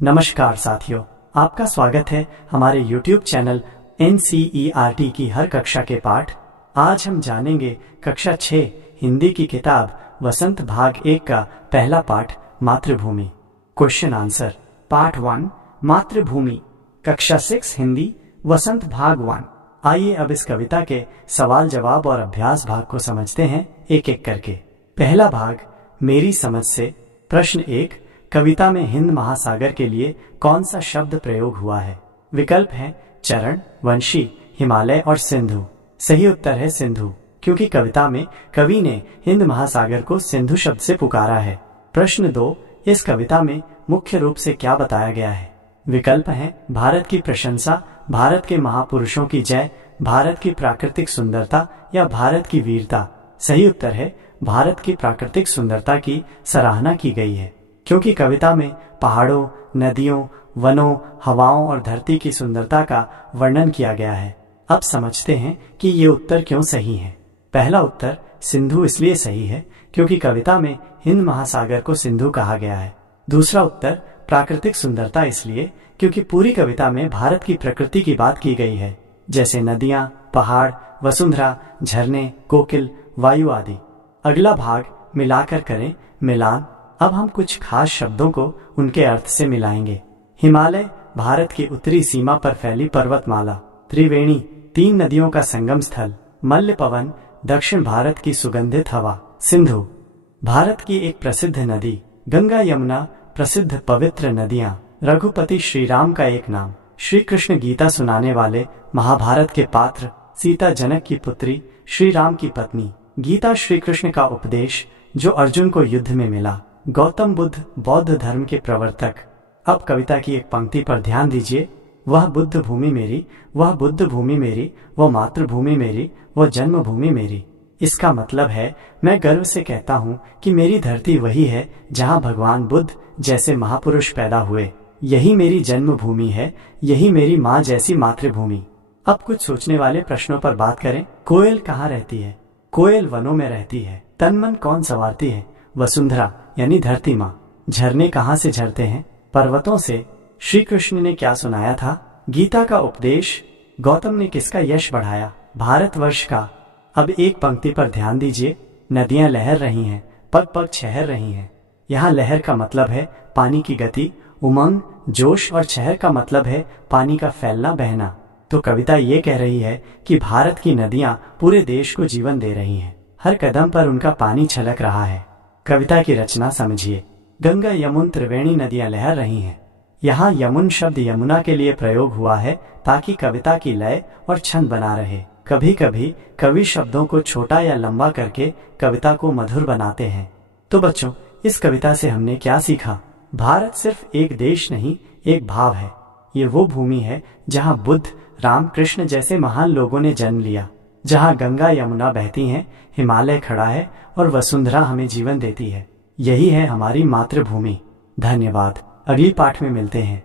नमस्कार साथियों, आपका स्वागत है हमारे YouTube चैनल NCERT की हर कक्षा के पाठ। आज हम जानेंगे कक्षा 6 हिंदी की किताब वसंत भाग 1 का पहला पाठ मातृभूमि। क्वेश्चन आंसर पार्ट 1 मातृभूमि, कक्षा 6 हिंदी, वसंत भाग 1। आइए अब इस कविता के सवाल जवाब और अभ्यास भाग को समझते हैं एक एक करके। पहला भाग, मेरी समझ से। प्रश्न 1, कविता में हिंद महासागर के लिए कौन सा शब्द प्रयोग हुआ है? विकल्प हैं चरण, वंशी, हिमालय और सिंधु। सही उत्तर है सिंधु, क्योंकि कविता में कवि ने हिंद महासागर को सिंधु शब्द से पुकारा है। प्रश्न 2, इस कविता में मुख्य रूप से क्या बताया गया है? विकल्प हैं भारत की प्रशंसा, भारत के महापुरुषों की जय, भारत की प्राकृतिक सुंदरता या भारत की वीरता। सही उत्तर है भारत की प्राकृतिक सुंदरता की सराहना की गई है, क्योंकि कविता में पहाड़ों, नदियों, वनों, हवाओं और धरती की सुंदरता का वर्णन किया गया है। अब समझते हैं कि ये उत्तर क्यों सही है। पहला उत्तर सिंधु इसलिए सही है क्योंकि कविता में हिंद महासागर को सिंधु कहा गया है। दूसरा उत्तर प्राकृतिक सुंदरता इसलिए क्योंकि पूरी कविता में भारत की प्रकृति की बात की गई है, जैसे नदियां, पहाड़, वसुंधरा, झरने, कोकिल, वायु आदि। अगला भाग मिलाकर करें मिलान। अब हम कुछ खास शब्दों को उनके अर्थ से मिलाएंगे। हिमालय भारत की उत्तरी सीमा पर फैली पर्वतमाला। त्रिवेणी 3 नदियों का संगम स्थल। मल्ल पवन दक्षिण भारत की सुगंधित हवा। सिंधु भारत की एक प्रसिद्ध नदी। गंगा यमुना प्रसिद्ध पवित्र नदियां। रघुपति श्री राम का एक नाम। श्री कृष्ण गीता सुनाने वाले। महाभारत के पात्र। सीता जनक की पुत्री, श्री राम की पत्नी। गीता श्री कृष्ण का उपदेश जो अर्जुन को युद्ध में मिला। गौतम बुद्ध बौद्ध धर्म के प्रवर्तक। अब कविता की एक पंक्ति पर ध्यान दीजिए। वह बुद्ध भूमि मेरी, वह बुद्ध भूमि मेरी, वह मातृभूमि मेरी, वह जन्मभूमि मेरी। इसका मतलब है मैं गर्व से कहता हूँ कि मेरी धरती वही है जहाँ भगवान बुद्ध जैसे महापुरुष पैदा हुए। यही मेरी जन्मभूमि है, यही मेरी माँ जैसी मातृभूमि। अब कुछ सोचने वाले प्रश्नों पर बात करें। कोयल कहाँ रहती है? कोयल वनों में रहती है। तन मन कौन संवारती है? वसुंधरा यानी धरती माँ। झरने कहाँ से झरते हैं? पर्वतों से। श्री कृष्ण ने क्या सुनाया था? गीता का उपदेश। गौतम ने किसका यश बढ़ाया? भारतवर्ष का। अब एक पंक्ति पर ध्यान दीजिए। नदियां लहर रही हैं, पग पग छहर रही हैं। यहाँ लहर का मतलब है पानी की गति, उमंग, जोश, और छहर का मतलब है पानी का फैलना, बहना। तो कविता ये कह रही है कि भारत की नदियां पूरे देश को जीवन दे रही हैं। हर कदम पर उनका पानी छलक रहा है। कविता की रचना समझिए। गंगा यमुन त्रिवेणी नदियां लहर रही हैं। यहाँ यमुन शब्द यमुना के लिए प्रयोग हुआ है ताकि कविता की लय और छंद बना रहे। कभी कभी कवि शब्दों को छोटा या लंबा करके कविता को मधुर बनाते हैं। तो बच्चों, इस कविता से हमने क्या सीखा? भारत सिर्फ एक देश नहीं, एक भाव है। ये वो भूमि है जहाँ बुद्ध, राम, कृष्ण जैसे महान लोगों ने जन्म लिया, जहाँ गंगा यमुना बहती हैं, हिमालय खड़ा है और वसुंधरा हमें जीवन देती है। यही है हमारी मातृभूमि। धन्यवाद। अगली पाठ में मिलते हैं।